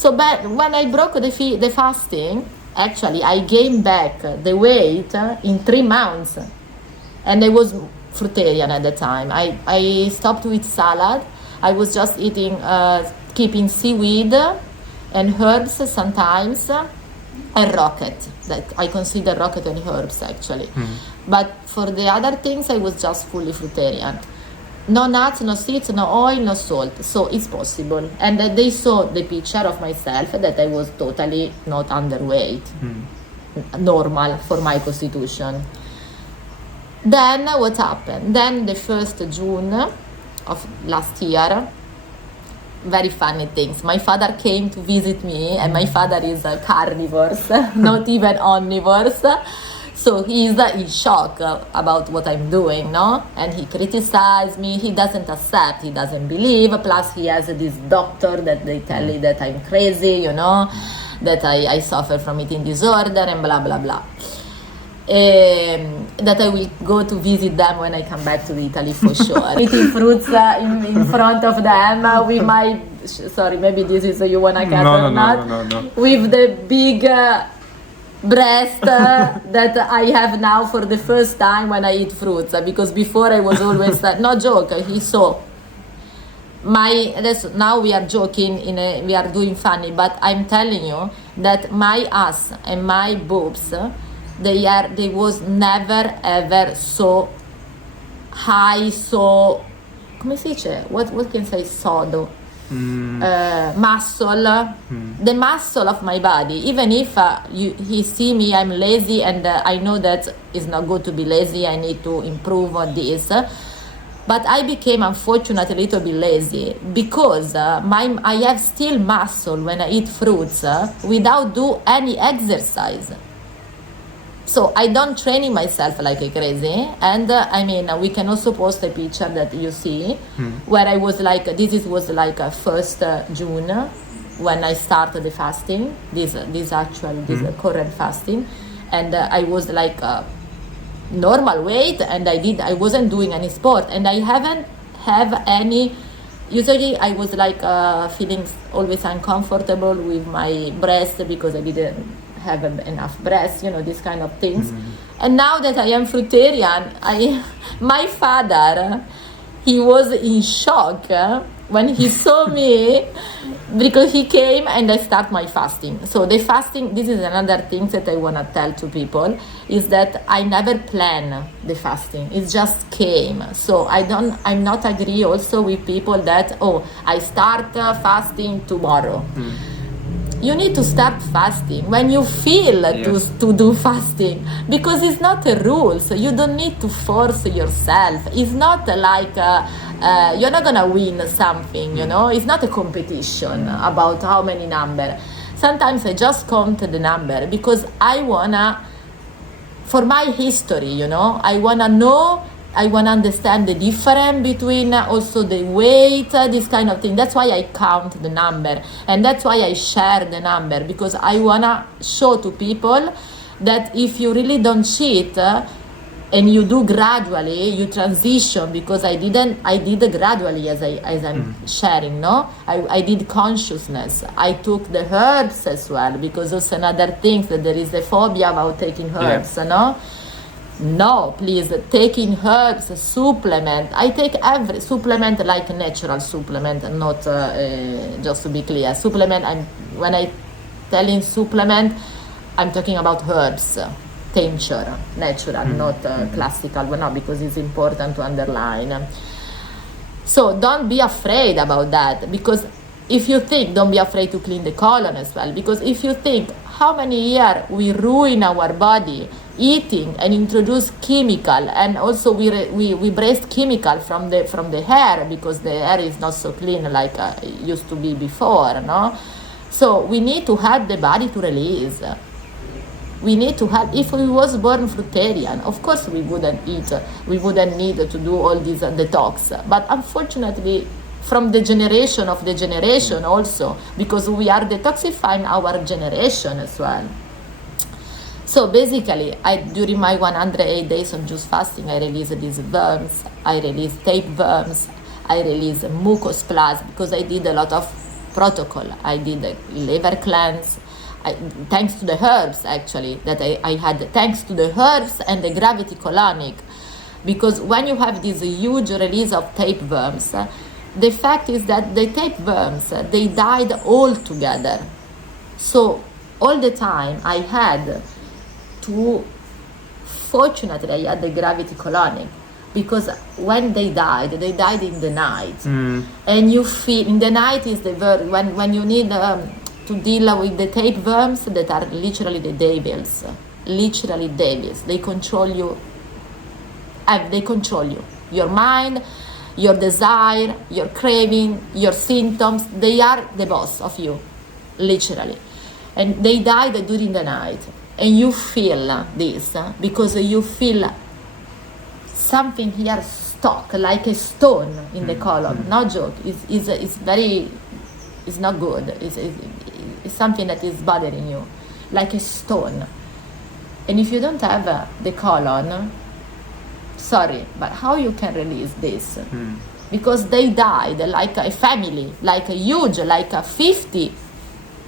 So but when I broke the fasting, actually I gained back the weight in 3 months. And I was fruitarian at the time. I stopped to eat salad. I was just eating, keeping seaweed and herbs sometimes, and rocket. That I consider rocket and herbs actually. But for the other things, I was just fully fruitarian. No nuts, no seeds, no oil, no salt. So it's possible. And they saw the picture of myself that I was totally not underweight. Normal for my constitution. Then what happened? Then the 1st June of last year, very funny things. My father came to visit me, and my father is a carnivore, not even omnivores. So he's in shock about what I'm doing, no? And he criticized me. He doesn't accept. He doesn't believe. Plus, he has this doctor that they tell me that I'm crazy, that I suffer from eating disorder and blah, blah, blah. That I will go to visit them when I come back to Italy for sure. Eating fruits in front of them with my, sorry, maybe this is you wanna get or not? No. With the big breast that I have now for the first time when I eat fruits, because before I was always no joke. He saw now we are joking, we are doing funny, but I'm telling you that my ass and my boobs, they was never ever so high, so come si dice? What can I say? Sodo. Muscle, the muscle of my body. Even if he see me, I'm lazy, and I know that it's not good to be lazy. I need to improve on this. But I became, unfortunately, a little bit lazy because I have still muscle when I eat fruits without do any exercise. So I don't training myself like a crazy. And we can also post a picture that you see where I was like, was like 1st June when I started the fasting, this current fasting. And I was like normal weight, and I wasn't doing any sport, and I haven't have any. Usually I was like feeling always uncomfortable with my breast because I didn't have enough breasts, these kind of things. And now that I am fruitarian, my father, he was in shock when he saw me, because he came and I start my fasting. So the fasting, this is another thing that I want to tell to people, is that I never plan the fasting. It just came. So I'm not agree also with people that, I start fasting tomorrow. You need to start fasting when you feel to do fasting, because it's not a rule. So you don't need to force yourself. It's not like you're not gonna win something, It's not a competition about how many number. Sometimes I just count the number because I wanna, for my history, I wanna know. I want to understand the difference between also the weight, this kind of thing. That's why I count the number, and that's why I share the number, because I want to show to people that if you really don't cheat and you do gradually, you transition, because I did gradually as I'm sharing, no? I did consciousness. I took the herbs as well, because also another thing that there is a phobia about taking herbs, no? No, please, taking herbs, supplement. I take every supplement like a natural supplement, not just to be clear. Supplement, when I telling supplement, I'm talking about herbs, tincture, natural, not classical one, no, because it's important to underline. So don't be afraid about that, because if you think, don't be afraid to clean the colon as well, because if you think how many years we ruin our body eating and introduce chemical, and also we breast chemical from the hair, because the hair is not so clean like it used to be before, no? So we need to help the body to release. We need to help. If we was born fruitarian, of course we wouldn't eat, we wouldn't need to do all these detox. But unfortunately, from the generation of the generation also, because we are detoxifying our generation as well. So basically, during my 108 days of juice fasting, I released these worms, I released tapeworms, I released mucus plus, because I did a lot of protocol. I did a liver cleanse, thanks to the herbs actually that I had, thanks to the herbs and the gravity colonic, because when you have this huge release of tapeworms, the fact is that the tapeworms, they died all together. So all the time I had to, fortunately I had the gravity colonic, because when they died in the night. And you feel, in the night is the when you need to deal with the tapeworms that are literally the devils. Literally devils. They control you. They control you. Your mind, your desire, your craving, your symptoms. They are the boss of you. Literally. And they died during the night. And you feel this because you feel something here stuck like a stone in the colon. No joke. It's not good. It's something that is bothering you, like a stone. And if you don't have the colon, sorry, but how you can release this? Because they died like a family, like a huge, like a 50,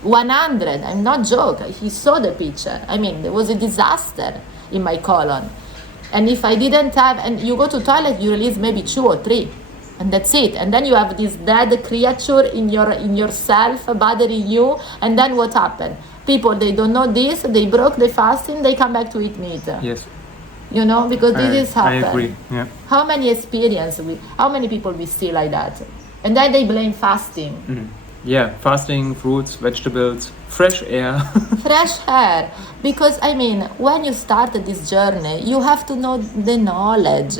100. I'm not joking. He saw the picture. I mean, there was a disaster in my colon. And if I didn't have, and you go to toilet, you release maybe 2 or 3, and that's it. And then you have this dead creature in yourself bothering you. And then what happened? People, they don't know this. They broke the fasting. They come back to eat meat. Yes. You know, because this is happened. I agree. Yeah. How many how many people we see like that? And then they blame fasting. Yeah, fasting, fruits, vegetables, fresh air. Fresh air. Because, I mean, when you start this journey, you have to know the knowledge.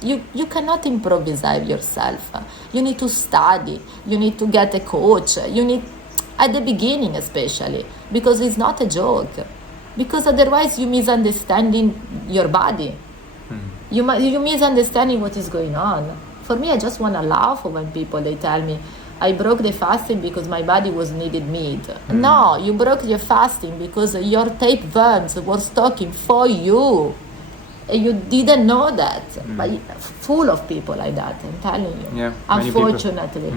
You cannot improvise yourself. You need to study. You need to get a coach. You need, at the beginning especially, because it's not a joke. Because otherwise you misunderstanding your body. You misunderstanding what is going on. For me, I just want to laugh when people, they tell me, I broke the fasting because my body was needed meat. No, you broke your fasting because your tapeworms were stalking for you. And you didn't know that. But full of people like that, I'm telling you. Yeah, unfortunately.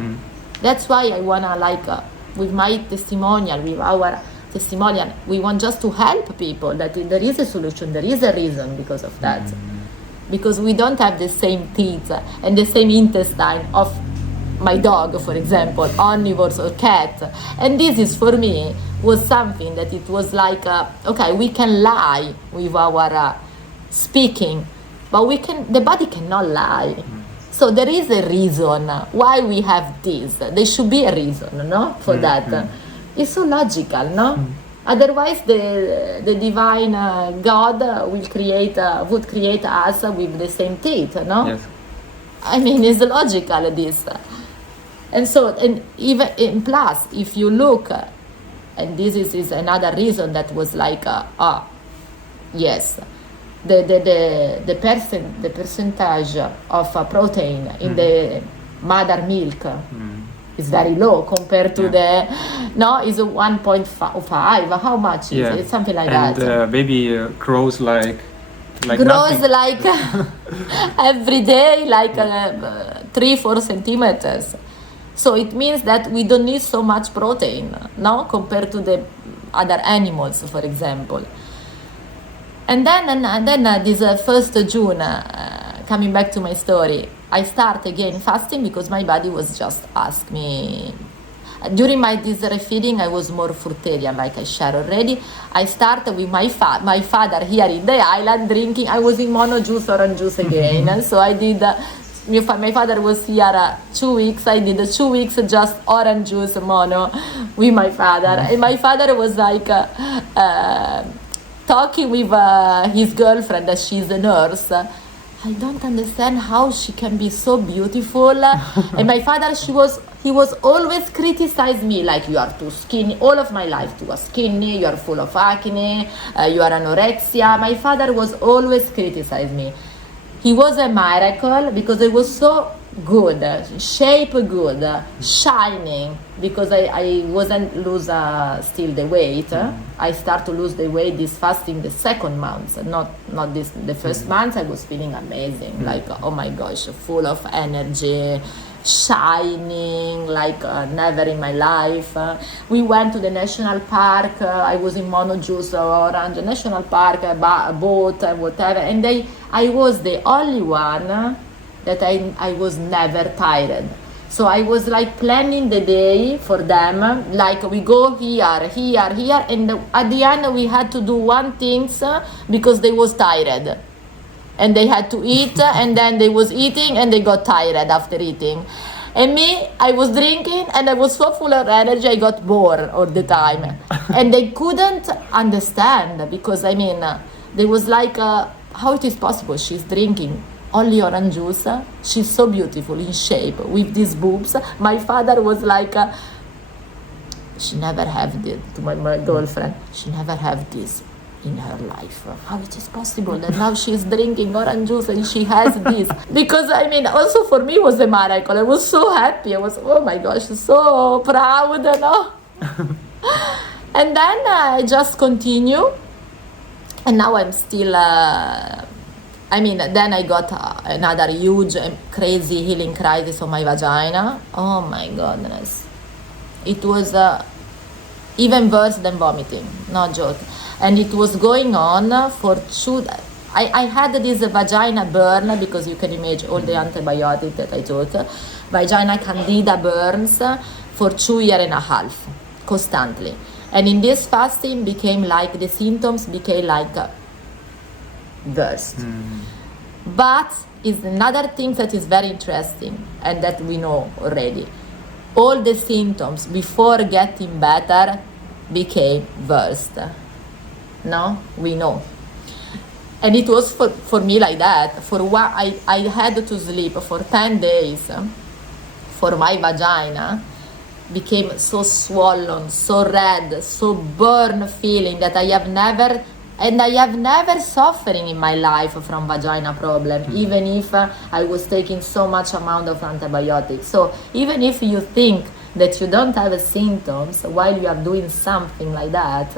That's why I want to, with my testimonial, with our testimonial, we want just to help people that there is a solution, there is a reason because of that. Because we don't have the same teeth and the same intestine of my dog, for example, omnivores or cat. And this is, for me, was something that it was like, okay, we can lie with our speaking, but the body cannot lie. So there is a reason why we have this. There should be a reason, no, for that. It's so logical, no? Otherwise, the divine God would create us with the same teeth, no? Yes. I mean, it's logical, this. And so, and even in plus, if you look, and this is another reason that was like, yes, the percentage of protein in the mother milk is very low compared to is 1.5. How much is it? It's something like that. And baby grows like grows nothing. like every day, like 3-4 centimeters. So it means that we don't need so much protein, no, compared to the other animals, for example. And then this 1st June, coming back to my story, I start again fasting because my body was just asking me. During this refeeding, I was more fruitarian, like I shared already. I started with my father here in the island drinking. I was in mono juice, orange juice again. And so I did. My father was here 2 weeks. I did 2 weeks just orange juice mono with my father. And my father was like talking with his girlfriend, that she's a nurse. I don't understand how she can be so beautiful. And my father, he was always criticizing me, like, you are too skinny. All of my life, you are skinny, you are full of acne, you are anorexia. My father was always criticizing me. He was a miracle because I was so good, shape good, shining, because I wasn't lose still the weight. I start to lose the weight this fasting the 2nd month, not this the 1st month. I was feeling amazing, like, oh my gosh, full of energy, shining like never in my life. We went to the national park. I was in mono juice orange national park, boat and whatever, and I was the only one that I was never tired. So I was like planning the day for them, like we go here, and at the end we had to do one thing because they was tired. And they had to eat, and then they was eating, and they got tired after eating. And me, I was drinking, and I was so full of energy, I got bored all the time. And they couldn't understand, because, they was like, how it is possible? She's drinking only orange juice. She's so beautiful, in shape, with these boobs. My father was like, she never have this, to my girlfriend, she never have this in her life. How it is possible that now she's drinking orange juice and she has this? Because also for me it was a miracle. I was so happy. I was, oh my gosh, so proud, no? And then I just continue, and now I'm still then I got another huge crazy healing crisis on my vagina. Oh my goodness, it was even worse than vomiting, no joke. And it was going on for I had this vagina burn, because you can imagine all the antibiotics that I took. Vagina candida burns for 2 years and a half, constantly. And in this fasting the symptoms became like worse. But is another thing that is very interesting, and that we know already. All the symptoms before getting better became worse. No, we know. And it was for me like that. For what I had to sleep for 10 days, for my vagina became so swollen, so red, so burn feeling that I have never suffering in my life from vagina problem, even if I was taking so much amount of antibiotics. So even if you think that you don't have symptoms while you are doing something like that,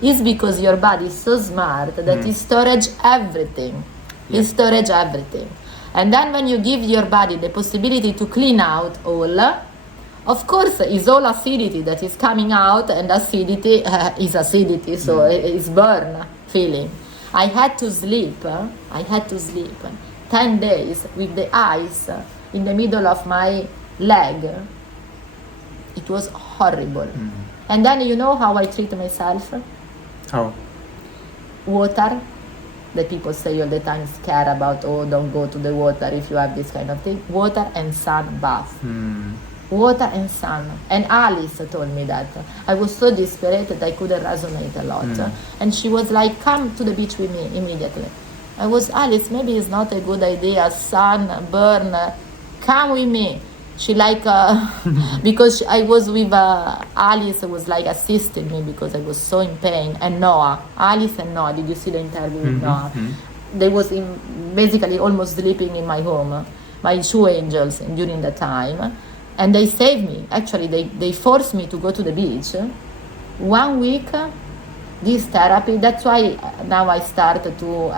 is because your body is so smart that it storage everything. It storage everything. And then when you give your body the possibility to clean out all, of course it's all acidity that is coming out, and acidity is acidity, so it's burn feeling. I had to sleep 10 days with the ice in the middle of my leg. It was horrible. And then you know how I treat myself? How? Water. The people say all the time, scare about, don't go to the water if you have this kind of thing. Water and sun bath. Water and sun. And Alice told me that. I was so desperate that I couldn't resonate a lot. And she was like, come to the beach with me immediately. I was, Alice, maybe it's not a good idea, sun, burn, come with me. She like, because I was with Alice was like assisting me because I was so in pain. And Noah, Alice and Noah, did you see the interview with Noah? They was basically almost sleeping in my home, my 2 angels during the time. And they saved me. Actually, they forced me to go to the beach. 1 week, this therapy, that's why now I start to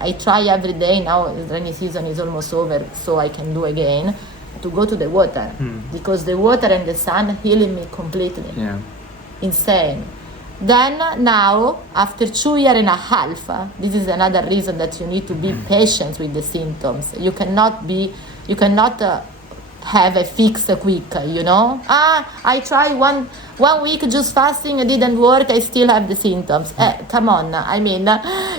I try every day. Now rainy season is almost over, so I can do again, to go to the water, because the water and the sun healing me completely. Insane. Then now, after 2 years and a half, this is another reason that you need to be patient with the symptoms. You cannot have a fix quick, I tried one week just fasting, it didn't work, I still have the symptoms. Come on,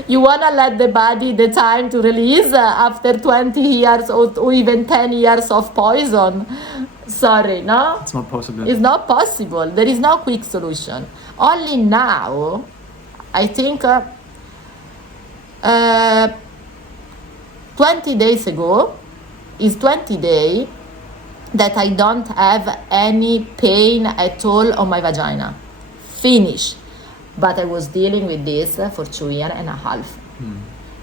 you want to let the body the time to release after 20 years or even 10 years of poison. Sorry, no? It's not possible. It's not possible. There is no quick solution. Only now, I think 20 days ago, is 20 days that I don't have any pain at all on my vagina. Finish. But I was dealing with this for 2 years and a half.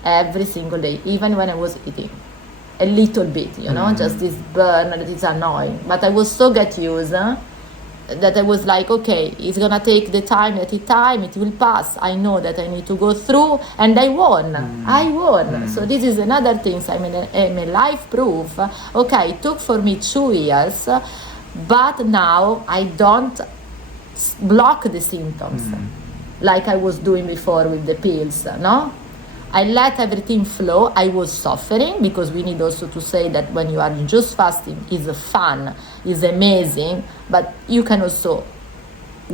Every single day, even when I was eating. A little bit, just this burn that is annoying. But I was so get used. that I was like, okay, it's gonna take the time that it will pass. I know that I need to go through, and I won. I won. So this is another thing. I mean, a life proof. Okay, it took for me 2 years, but now I don't block the symptoms like I was doing before with the pills. No, I let everything flow. I was suffering, because we need also to say that when you are just fasting, is fun, is amazing, but you can also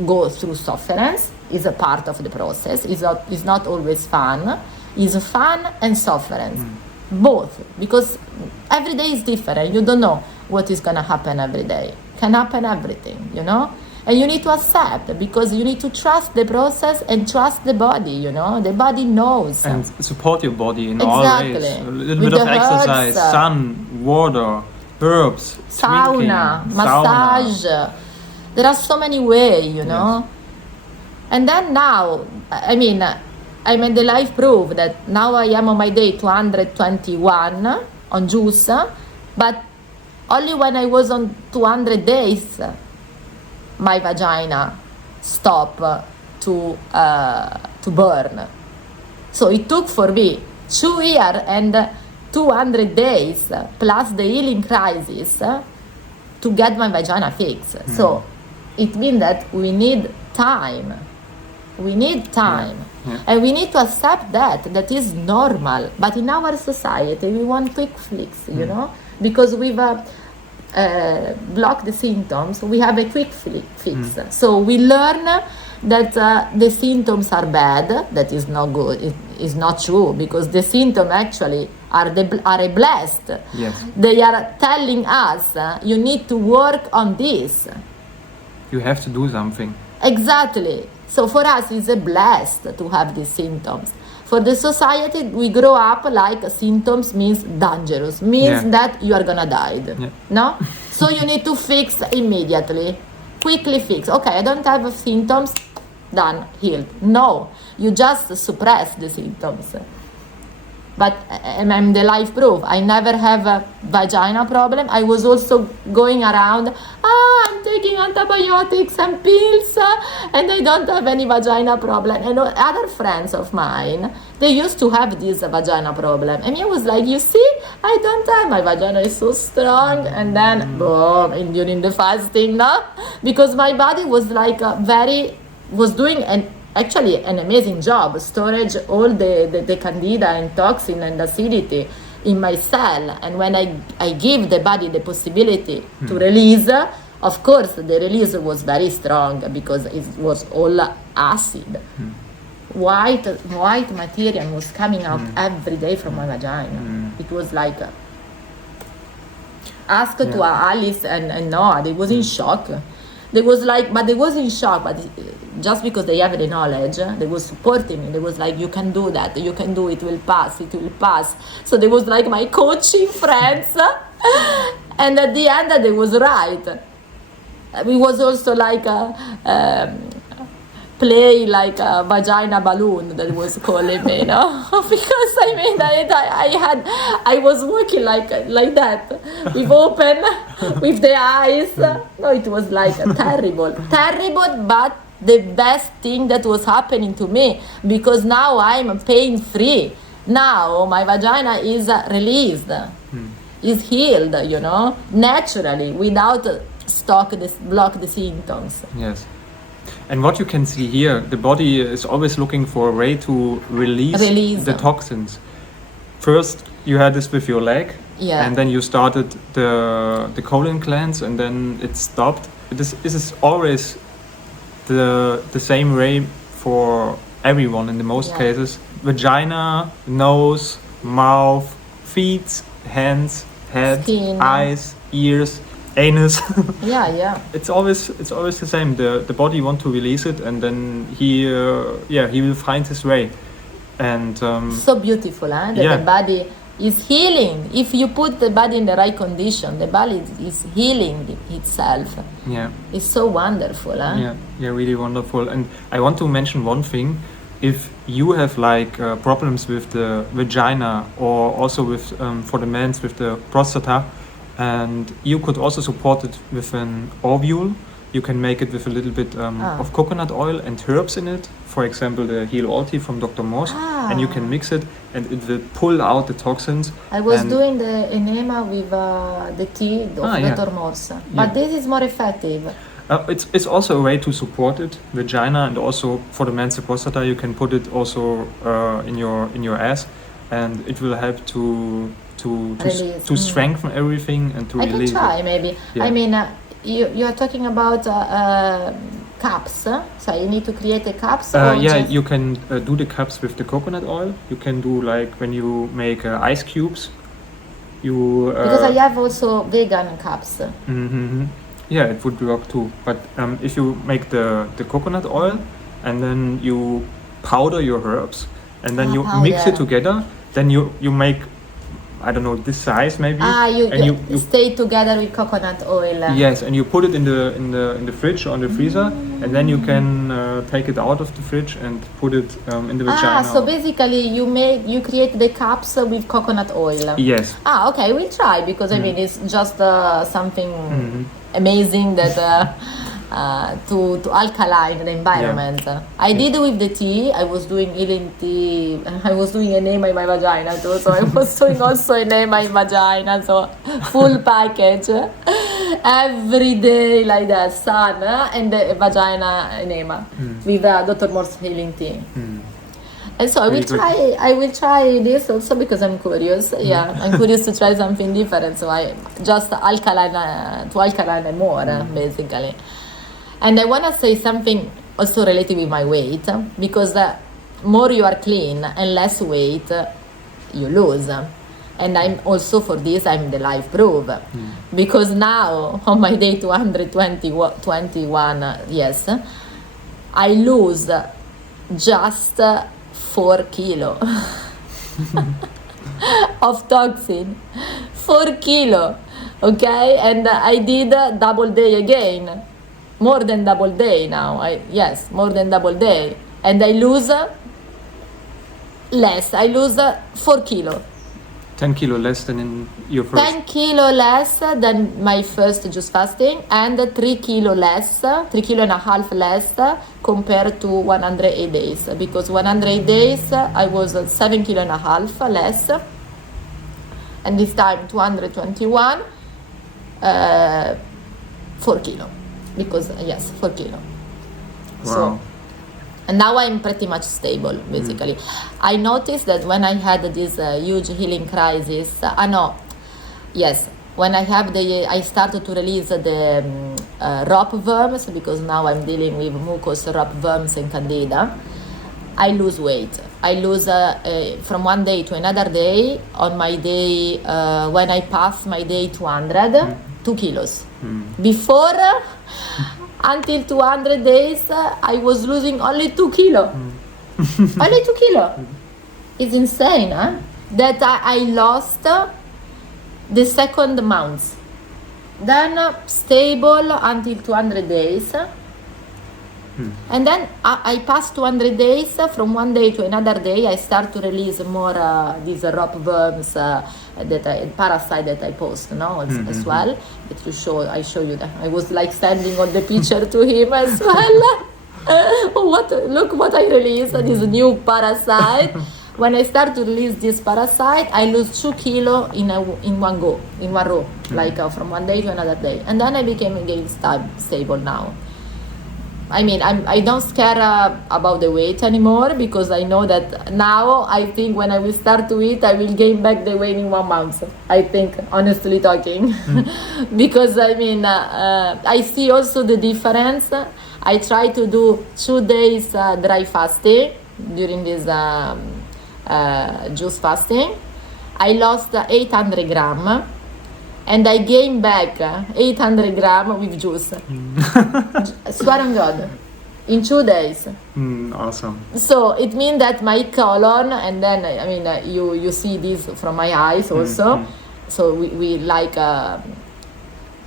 go through sufferance. Is a part of the process. Is not always fun. Is fun and sufferance, both, because every day is different. You don't know what is gonna happen every day. Can happen everything, you know. And you need to accept, because you need to trust the process and trust the body, you know. The body knows. And support your body in Exactly. all ways. A little With bit of the exercise, herbs, sun, water, herbs, sauna, tweaking, massage. sauna. There are so many ways, you know. And then now, I mean, I'm at the life proof that now I am on my day 221 on juice, but only when I was on 200 days, my vagina stopped to burn. So it took for me 2 years and 200 days plus the healing crisis to get my vagina fixed. So it means that we need time. We need time. And we need to accept that is normal. But in our society, we want quick fix, you know, because we've blocked the symptoms. We have a quick fix. So we learn that the symptoms are bad. That is not good. It is not true, because the symptoms actually are a blessed. Yes. They are telling us you need to work on this. You have to do something. Exactly. So for us, it's a blessed to have these symptoms. For the society, we grow up like symptoms means dangerous, means that you are gonna die. No? So you need to fix immediately. Quickly fix. Okay, I don't have symptoms, done, healed. No, you just suppress the symptoms. But I'm the life proof. I never have a vagina problem. I was also going around, I'm taking antibiotics and pills, and I don't have any vagina problem. And other friends of mine, they used to have this vagina problem. And I was like, you see, I don't have, my vagina is so strong. And then, boom, during the fasting, no? Because my body was like was doing actually an amazing job, storage all the candida and toxin and acidity in my cell. And when I give the body the possibility to release, of course the release was very strong, because it was all acid. White material was coming out every day from my vagina. It was like ask to Alice and Noah, they was in shock. They was like, but they was in shock, but just because they have the knowledge, they was supporting me. They was like, you can do that, you can do it, will pass, it will pass. So they was like my coaching friends. And at the end, they was right. We was also like play like a vagina balloon, that was calling me, you know, because I mean I was working like that, with open, with the eyes. No, it was like terrible, but the best thing that was happening to me, because now I'm pain free. Now my vagina is released, is healed, you know, naturally, without block the symptoms. Yes. And what you can see here, the body is always looking for a way to release the toxins. First, you had this with your leg, and then you started the colon cleanse, and then it stopped. This is always the same way for everyone in the most cases. Vagina, nose, mouth, feet, hands, head, skin, eyes, ears, anus. It's always the same. The body want to release it, and then he will find his way. And so beautiful, huh? That the body is healing. If you put the body in the right condition, the body is healing itself. It's so wonderful, huh? Really wonderful. And I want to mention one thing. If you have like problems with the vagina, or also with for the men with the prostata, and you could also support it with an ovule. you can make it with a little bit of coconut oil and herbs in it. For example, the Heal tea from Dr. Moss, and you can mix it, and it will pull out the toxins. I was doing the enema with the tea of Dr. Moss, but this is more effective. It's also a way to support it, vagina, and also for the men's prostata, you can put it also in your ass, and it will help to strengthen everything and to release. I can try maybe. Yeah. I mean, you are talking about cups, so you need to create a cups. You can do the cups with the coconut oil. You can do like when you make ice cubes. Because I have also vegan cups. Mm-hmm. Yeah, it would work too. But if you make the coconut oil and then you powder your herbs and then you mix it together, then you make, I don't know, this size maybe. You stay together with coconut oil. Yes, and you put it in the fridge or in the freezer, and then you can take it out of the fridge and put it in the vagina. So basically you create the cups with coconut oil. Yes. Okay, we'll try, because I mean it's just something amazing that to alkaline the environment. I did with the tea. I was doing healing tea. I was doing enema in my vagina too, so I was doing also enema in vagina, so full package every day like that, sun and the vagina enema with Dr. Moore's healing tea. And so I will try this also because I'm curious. I'm curious to try something different. So I just alkaline more basically. And I want to say something also related with my weight, because more you are clean and less weight you lose. And I'm also, for this, I'm the life proof. Because now, on my day 221, I lose just 4 kilo of toxin. 4 kilo, okay? And I did double day again. More than double day now. More than double day. And I lose less. I lose 4 kilo. 10 kilo less than in your first. 10 kilo less than my first juice fasting, and 3 kilo less, 3 kilo and a half less compared to 108 days. Because 108 days I was 7 kilo and a half less, and this time 221, 4 kilo. Because 4 kilo. Wow. So, and now I'm pretty much stable, basically. I noticed that when I had this huge healing crisis, when I started to release the ROP worms, because now I'm dealing with mucus, ROP worms, and candida, I lose weight. I lose from one day to another day. On my day, when I pass my day 200, 2 kilos. Before, until 200 days, I was losing only 2 kilo. Only 2 kilo. It's insane, huh? That I lost the second month. Then stable until 200 days. And then I passed 200 days. From one day to another day, I start to release more these ROP worms, parasite that I post now as well. I show you that. I was like sending on the picture to him as well. Look what I released, this new parasite. When I start to release this parasite, I lose 2 kilo in one row, like from one day to another day. And then I became again stable now. I mean, I don't scare about the weight anymore, because I know that now I think when I will start to eat, I will gain back the weight in 1 month. I think, honestly talking, because I mean, I see also the difference. I try to do 2 days dry fasting during this juice fasting. I lost 800 gram. And I gained back 800 grams with juice. Swear on God. In 2 days. Awesome. So it means that my colon, and then, I mean, you see this from my eyes also. So we like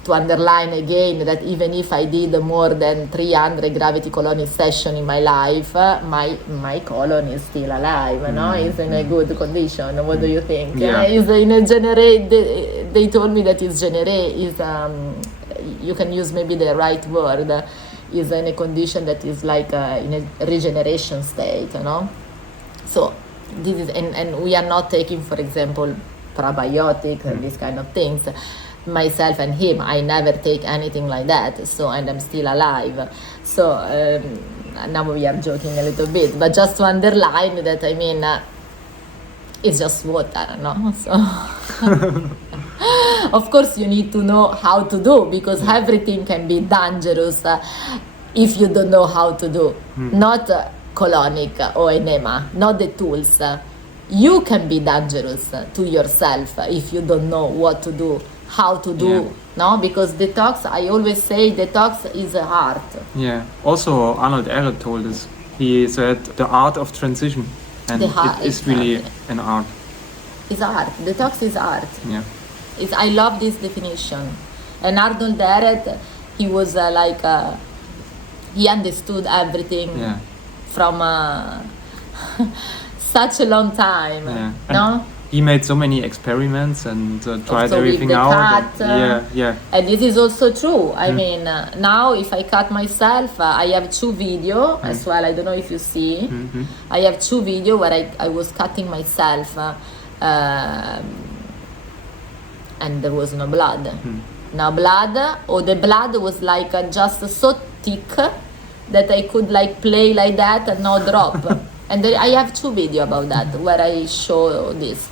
to underline again that even if I did more than 300 gravity colonic session in my life, my colon is still alive, no? It's in a good condition. What do you think? Yeah. It's in a they told me that you can use maybe the right word, is in a condition that is like in a regeneration state, So this is, and we are not taking, for example, probiotics and these kind of things. Myself and him, I never take anything like that. So, and I'm still alive. So now we are joking a little bit, but just to underline that, I mean, it's just water, So, of course, you need to know how to do, because everything can be dangerous if you don't know how to do. Not colonic or enema, not the tools. You can be dangerous to yourself if you don't know what to do, how to do, because detox, I always say detox is an art. Yeah, also Arnold Ehret told us, he said the art of transition, and it is really an art. It's art, detox is art. Yeah. I love this definition. And Arnold Ehret, he was he understood everything from such a long time, no? He made so many experiments and tried everything out. And this is also true. I mean, now if I cut myself, I have 2 videos as well. I don't know if you see. I have 2 videos where I was cutting myself, and there was no blood. No blood, or the blood was like just so thick that I could like play like that and no drop. And I have 2 videos about that where I show this.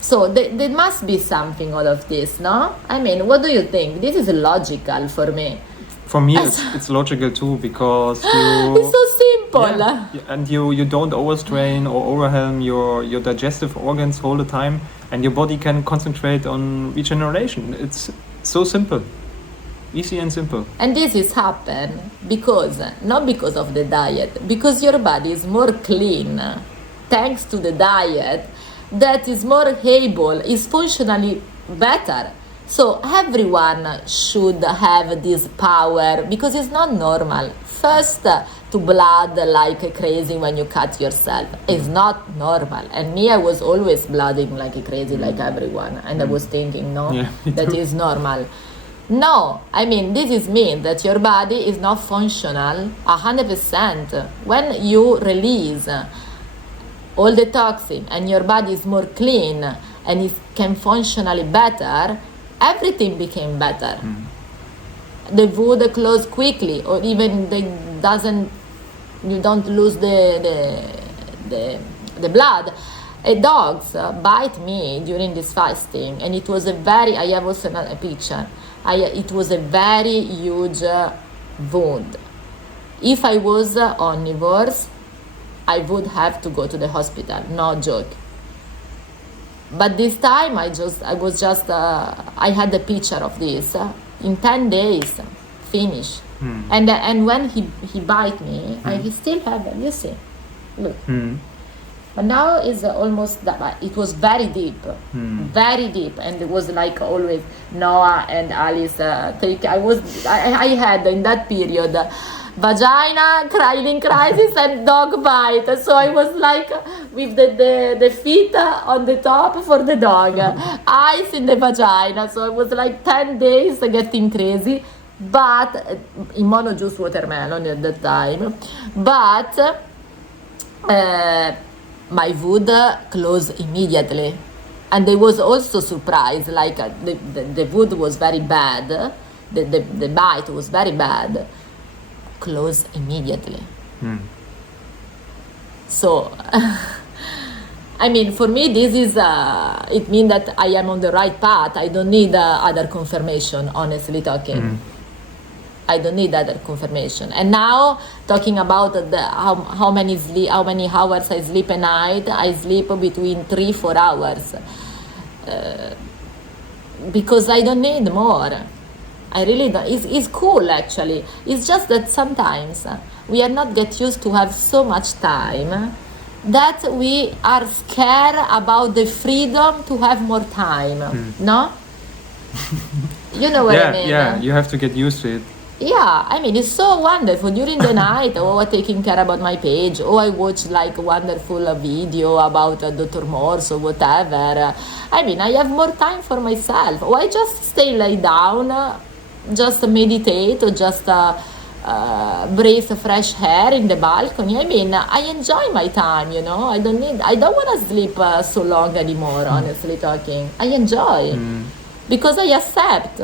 So there must be something out of this, no? I mean, what do you think? This is logical for me. For me, it's logical too, because it's so simple. And you don't overstrain or overwhelm your digestive organs all the time, and your body can concentrate on regeneration. It's so simple. Easy and simple. And this is happen not because of the diet, because your body is more clean thanks to the diet, that is more able, is functionally better. So everyone should have this power, because it's not normal. First, to blood like crazy when you cut yourself. It's not normal. And me, I was always blooding like crazy, like everyone. And I was thinking, that is normal. No, I mean, this is mean that your body is not functional 100%. When you release all the toxin and your body is more clean and it can functionally better, everything became better. The wound close quickly, or even you don't lose the blood. Dogs bite me during this fasting, and it was I have also a picture. It was a very huge wound. If I was omnivores, I would have to go to the hospital, no joke. But this time I had a picture of this. In 10 days, finish. And when he bite me, I still have it, you see. Look. But now it's almost, it was very deep, and it was like always Noah and Alice. I had in that period vagina, crying crisis, and dog bite. So I was like with the feet on the top for the dog, eyes in the vagina. So it was like 10 days getting crazy, but in mono juice watermelon at that time. But my wound closed immediately, and I was also surprised. Like the wound was very bad, the bite was very bad, closed immediately. So, I mean, for me, this is it means that I am on the right path. I don't need other confirmation, honestly talking. I don't need other confirmation. And now, talking about how many hours I sleep a night, I sleep between 3-4 hours. Because I don't need more. I really don't. It's cool, actually. It's just that sometimes we are not get used to have so much time that we are scared about the freedom to have more time. No? You know what I mean? Yeah, you have to get used to it. Yeah, I mean, it's so wonderful. During the night, taking care about my page, I watch like wonderful video about Dr. Morse or whatever. I mean, I have more time for myself. I just stay lay down just meditate or just breathe fresh air in the balcony. I mean, I enjoy my time, you know. I don't want to sleep so long anymore, honestly talking. I enjoy because I accept.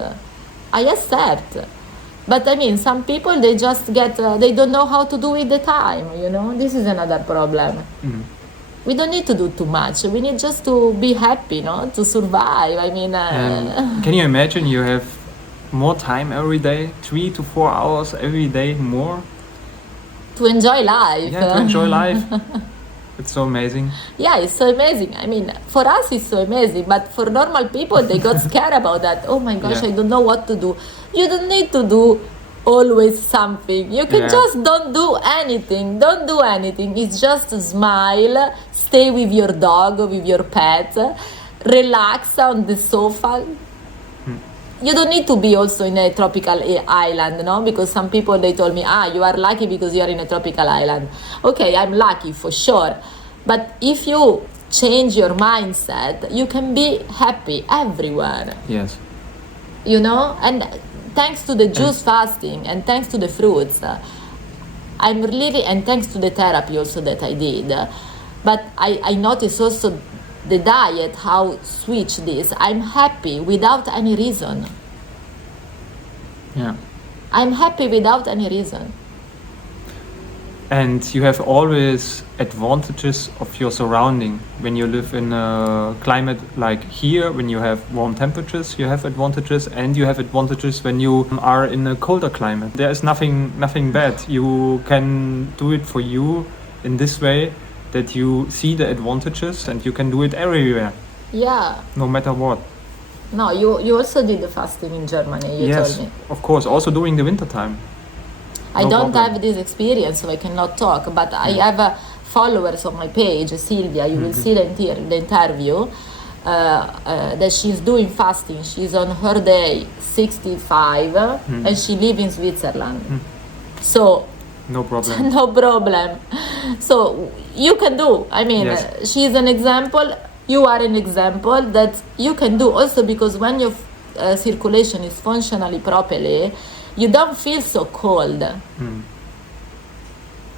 But I mean, some people, they just they don't know how to do with the time, you know. This is another problem. We don't need to do too much. We need just to be happy, no? To survive. I mean... can you imagine you have more time every day? 3 to 4 hours every day more? To enjoy life. Yeah, to enjoy life. It's so amazing. Yeah, it's so amazing. I mean, for us it's so amazing, but for normal people, they got scared about that. Oh my gosh, I don't know what to do. You don't need to do always something. You can just don't do anything. Don't do anything. It's just smile, stay with your dog, with your pet, relax on the sofa. You don't need to be also in a tropical island, no? Because some people, they told me, you are lucky because you are in a tropical island. Okay, I'm lucky for sure. But if you change your mindset, you can be happy everywhere. Yes. You know? And thanks to the juice fasting and thanks to the fruits, and thanks to the therapy also that I did, but I noticed also the diet, how switch this. I'm happy without any reason. Yeah. I'm happy without any reason. And you have always advantages of your surrounding. When you live in a climate like here, when you have warm temperatures, you have advantages, and you have advantages when you are in a colder climate. There is nothing bad. You can do it for you in this way, that you see the advantages and you can do it everywhere. Yeah. No matter what. No, you also did the fasting in Germany, you told me. Yes, of course, also during the winter time. I don't have this experience, so I cannot talk, but I have followers on my page, Silvia, you will see the interview, that she's doing fasting. She's on her day 65, and she lives in Switzerland. So, no problem. No problem. So, you can do. I mean, she's an example, you are an example that you can do. Also because when your circulation is functionally properly, you don't feel so cold.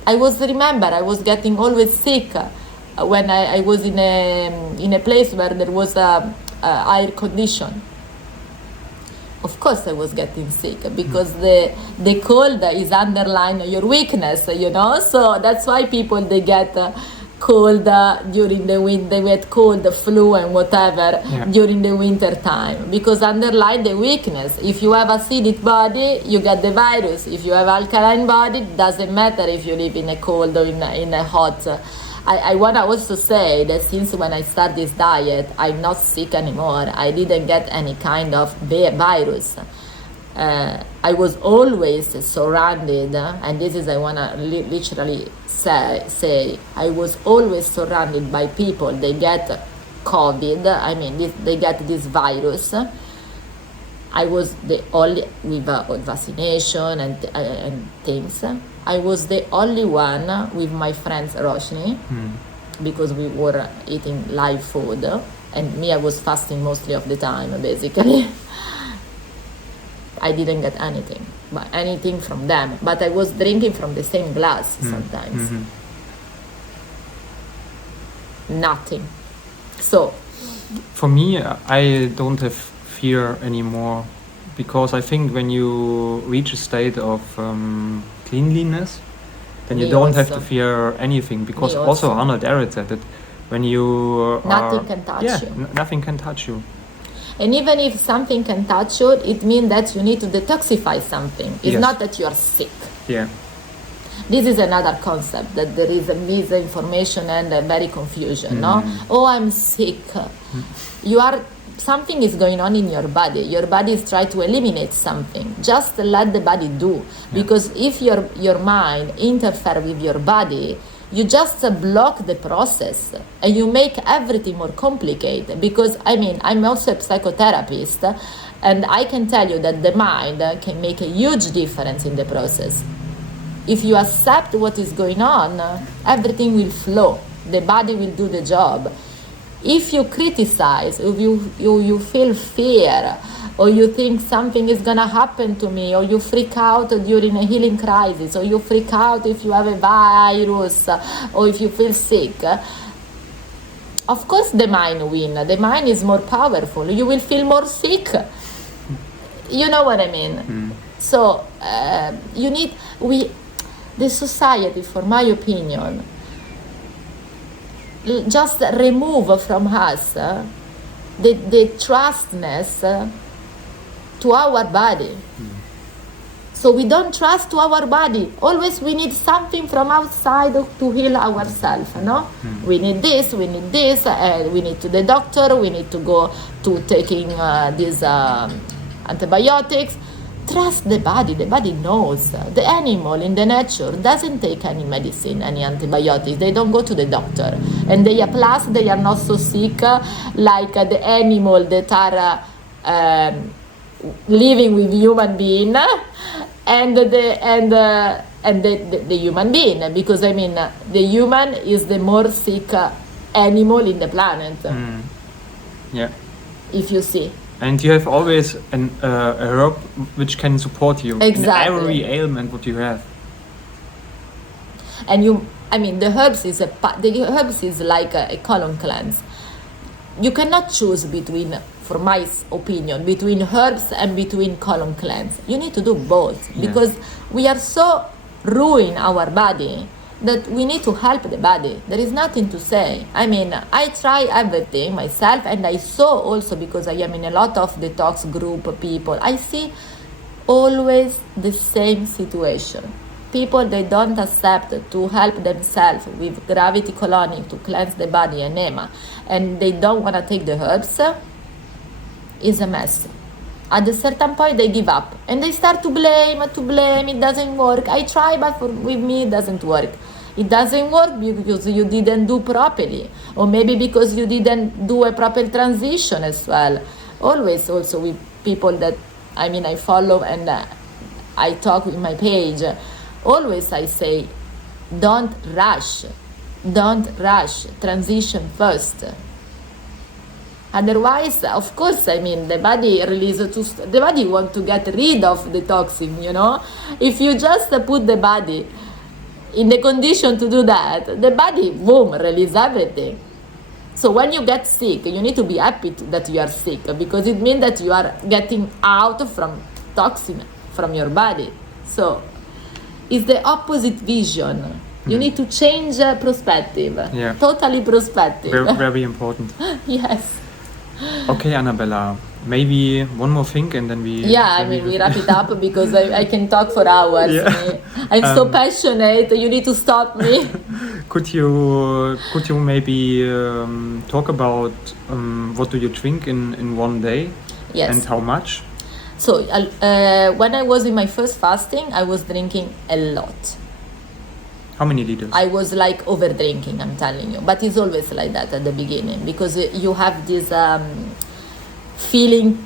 I was getting always sick when I was in a place where there was air condition. Of course I was getting sick because the cold is underline your weakness, you know. So that's why people, they get cold during the winter. They get cold, the flu and whatever during the winter time, because underline the weakness. If you have acidic body, you get the virus. If you have alkaline body, doesn't matter if you live in a cold or in a hot. I want to also say that since when I start this diet, I'm not sick anymore. I didn't get any kind of virus. I was always surrounded, and this is I want to literally say, I was always surrounded by people. They get COVID, I mean, they get this virus. I was the only, with vaccination and things, I was the only one with my friends Roshni, because we were eating live food, and me, I was fasting mostly of the time, basically. I didn't get anything from them, but I was drinking from the same glass sometimes. Nothing. So, for me, I don't have fear anymore, because I think when you reach a state of cleanliness, then you don't have to fear anything, because also Arnold Ehret said that when you nothing can touch you. Nothing can touch you. And even if something can touch you, it means that you need to detoxify something. It's not that you are sick. Yeah. This is another concept, that there is a misinformation and a very confusion, no? Oh, I'm sick. Something is going on in your body. Your body is trying to eliminate something. Just let the body do. Because if your mind interferes with your body, you just block the process and you make everything more complicated. Because, I mean, I'm also a psychotherapist, and I can tell you that the mind can make a huge difference in the process. If you accept what is going on, everything will flow. The body will do the job. If you criticize, if you feel fear, or you think something is gonna happen to me, or you freak out during a healing crisis, or you freak out if you have a virus, or if you feel sick, of course the mind wins. The mind is more powerful. You will feel more sick. You know what I mean? So the society, for my opinion, just remove from us the trustness to our body. So we don't trust to our body. Always we need something from outside to heal ourselves, no? We need this, we need to the doctor, we need to go to taking these antibiotics. Trust the body knows. The animal in the nature doesn't take any medicine, any antibiotics. They don't go to the doctor. And they are not so sick like the animal that are living with human being and the human being, because I mean the human is the more sick animal in the planet. Yeah. If you see. And you have always a herb which can support you in every ailment what you have. And the herbs is like a colon cleanse. You cannot choose between, for my opinion, between herbs and between colon cleanse. You need to do both, because we are so ruin our body that we need to help the body. There is nothing to say. I try everything myself, and I saw also, because I am in a lot of detox group people, I see always the same situation. People, they don't accept to help themselves with gravity colonic to cleanse the body, enema, and they don't want to take the herbs, is a mess. At a certain point they give up and they start to blame, it doesn't work. I try, but with me it doesn't work. It doesn't work because you didn't do properly, or maybe because you didn't do a proper transition as well. Always also with people that I follow and I talk with my page, always I say, don't rush, transition first. Otherwise, of course, the body the body wants to get rid of the toxin, If you just put the body in the condition to do that, the body, boom, release everything. So when you get sick, you need to be happy that you are sick, because it means that you are getting out from toxin from your body. So it's the opposite vision. You need to change perspective. Yeah. Totally perspective. Very, very important. Yes. Okay, Annabella, maybe one more thing and then we... Yeah, we wrap it up, because I can talk for hours. Yeah. I'm so passionate, you need to stop me. Could you maybe talk about what do you drink in one day? Yes. And how much? So when I was in my first fasting, I was drinking a lot. How many liters? I was like over drinking, I'm telling you. But it's always like that at the beginning, because you have this feeling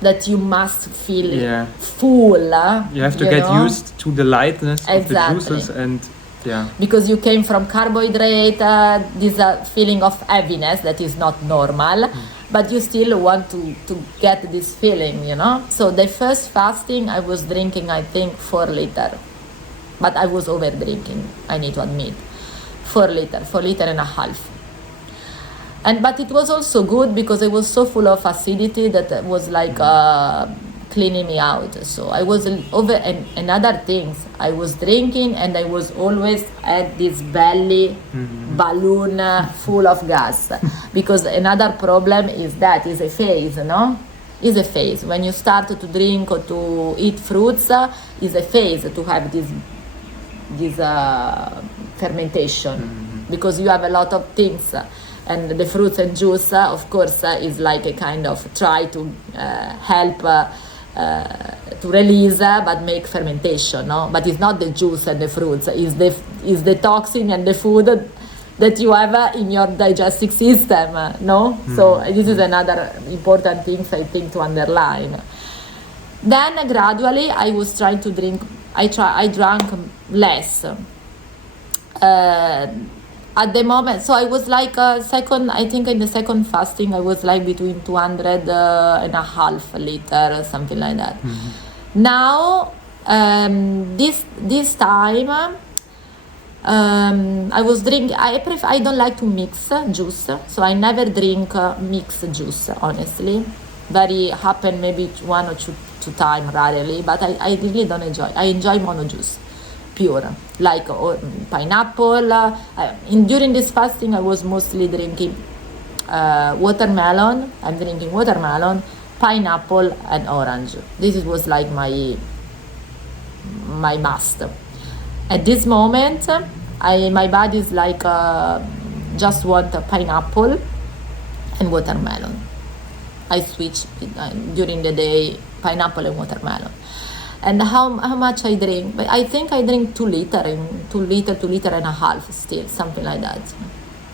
that you must feel full. You have to get used to the lightness of the juices, and because you came from carbohydrate, this feeling of heaviness that is not normal, but you still want to get this feeling, So the first fasting, I was drinking, I think, 4 liters. But I was over drinking, I need to admit. 4 liters and a half. But it was also good, because I was so full of acidity that it was like cleaning me out. So I was over, and other things. I was drinking, and I was always at this belly balloon full of gas. Because another problem is a phase, Is a phase. When you start to drink or to eat fruits, is a phase to have this fermentation, because you have a lot of things, and the fruits and juice, of course, is like a kind of try to help to release, but make fermentation, but it's not the juice and the fruits, is the toxin and the food that you have in your digestive system, So this is another important thing, I think, to underline. Then gradually I was trying to drink. I drank less. at the moment, so I was like I think in the second fasting, I was like between 200 and a half liter, something like that. Mm-hmm. Now, this time, I was drinking. I don't like to mix juice, so I never drink mixed juice. Honestly, very happen maybe one or two times rarely, but I really don't enjoy. I enjoy mono juice, pure, like pineapple. During this fasting, I was mostly drinking watermelon. I'm drinking watermelon, pineapple, and orange. This was like my must. At this moment, my body is like just want a pineapple and watermelon. I switch during the day, pineapple and watermelon. And how much I drink? But I think I drink 2 liter and a half still, something like that.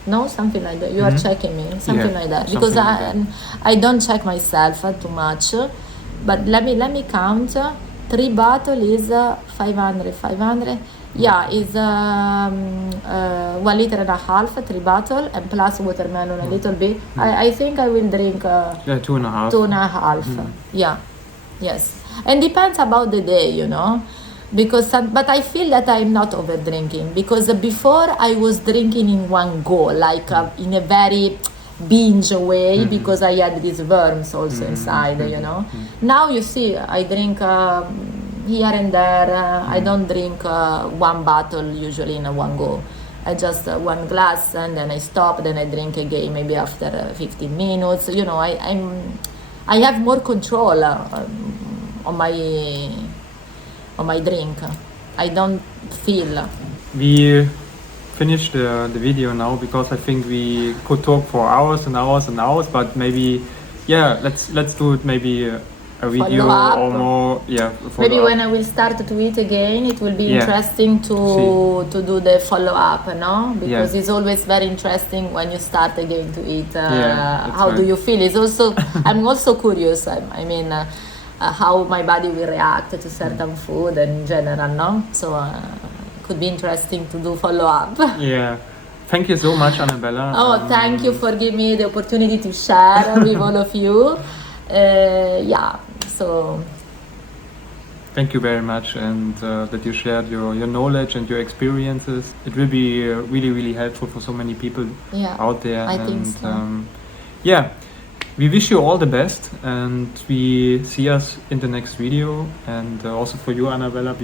No, something like that. You are checking me, something like that. Because I don't check myself too much. But let me count. 3 bottles is 500. Yeah, is 1 liter and a half, 3 bottles, and plus watermelon a little bit. I think I will drink 2.5. 2.5. Yeah, yes. And depends about the day, you know, because but I feel that I'm not over drinking, because before I was drinking in one go, like in a very binge way, because I had these worms also inside, you know. Now you see, I drink here and there. I don't drink 1 bottle usually in one go. I just 1 glass and then I stop, then I drink again maybe after 15 minutes. You know, I have more control on my drink. I don't feel. We finished the video now, because I think we could talk for hours and hours and hours, but maybe let's do it maybe a video or more. Maybe when I will start to eat again, it will be interesting to do the follow-up, no? Because it's always very interesting when you start again to eat. How do you feel? It's also I'm also curious. I mean, how my body will react to certain food in general, no? So could be interesting to do follow-up. Yeah. Thank you so much, Annabella. Oh, thank you for giving me the opportunity to share with all of you. So thank you very much, and that you shared your knowledge and your experiences. It will be really, really helpful for so many people out there. I think so. We wish you all the best, and we see us in the next video. And also for you, Annabella,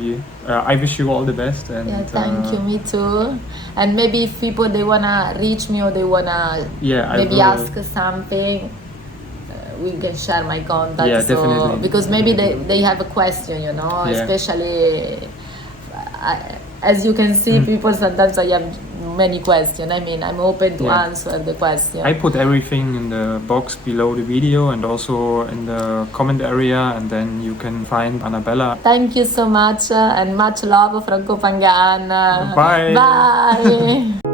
I wish you all the best. And thank you, me too. And maybe if people, they wanna reach me or they wanna maybe ask something, we can share my contact. Yeah, definitely. Because maybe they have a question, you know, especially as you can see, people sometimes I have many questions. I mean, I'm open to answer the question. I put everything in the box below the video and also in the comment area, and then you can find Annabella. Thank you so much, and much love from Copangan. Bye. Bye.